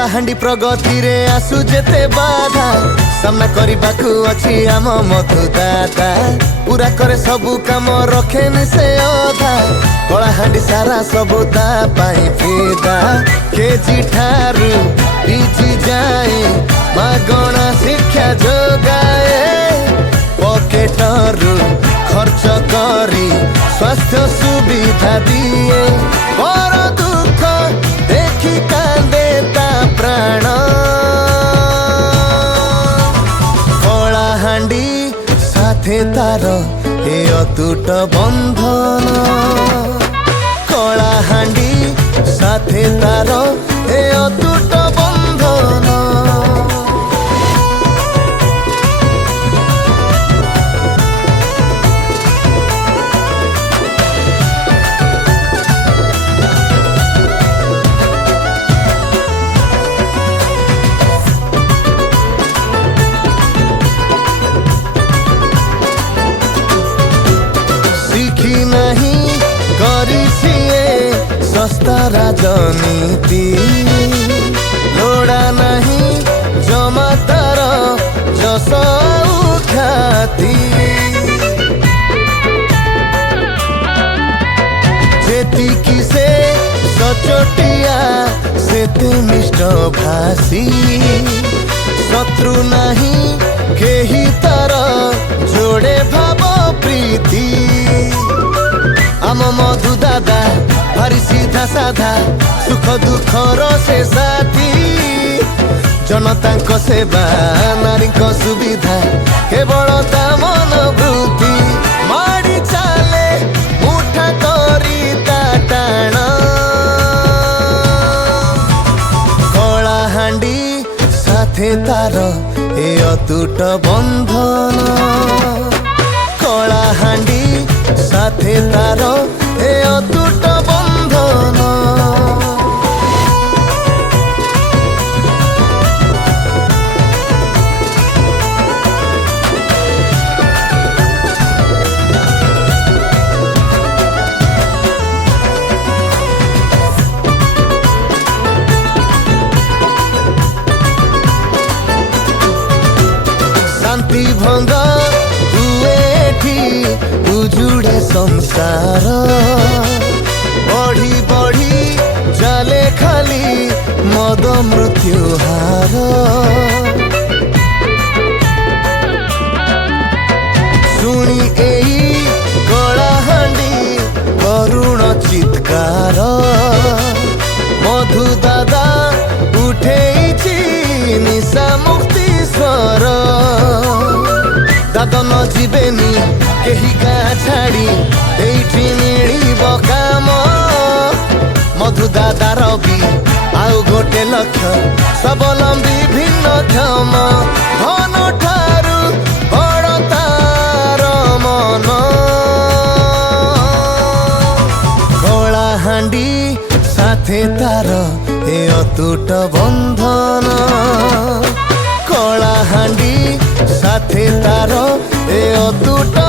कलाहांडी प्रगति रे आसु जेते बाधा सामना करबाकू अछि आम मधु दादा पूरा करे सबू काम रखेनि से अधा कलाहांडी सारा सबू ता पाई फिदा केजी ठारू पीजी जाए मागणा शिक्षा जोगाए पकेटरू खर्च करी स्वास्थ्य सुविधा दिए पर दुख देखी कांदे ता प्राण कलाहांडी साथे तार ए अतुट बंधन कलाहांडी साथे तार ए अतुट बंधन नहीं करी सीए सस्ता राजनीति लोड़ा नहीं जमा तार जस ख्याति जेतिकी से सचोटिया सेते मिष्ट भासी शत्रु नहीं केही तार जोड़े भाव प्रीति आम मधु दादा भारी सीधा साधा सुख दुख से साथी जनता सेवा नारी सुविधा केवल ता मनोवृत्ति माड़ी चाले मुठा करी ता टाण कलाहांडी साथे तार ए अतुट बंधन कलाहांडी साथे तार ए अतुट बंधन शांति भंग उजुड़े संसार बढ़ी बढ़ी चले खाली मद मृत्यु हार शुणी एई कलाहांडी करुण चित्कार मधु दादा उठेइछि निशा मुक्ति स्वर दादा न जीवेनी केही गाँ छाड़ी एठी मिलिब काम मधु दादा रवि आउ गोटे लक्ष्य स्वावलंबी भिन्न क्षम धन ठारू बड़ तार मन कलाहांडी साथे तार ए अतुट बंधन कलाहांडी साथे तार ए अतुट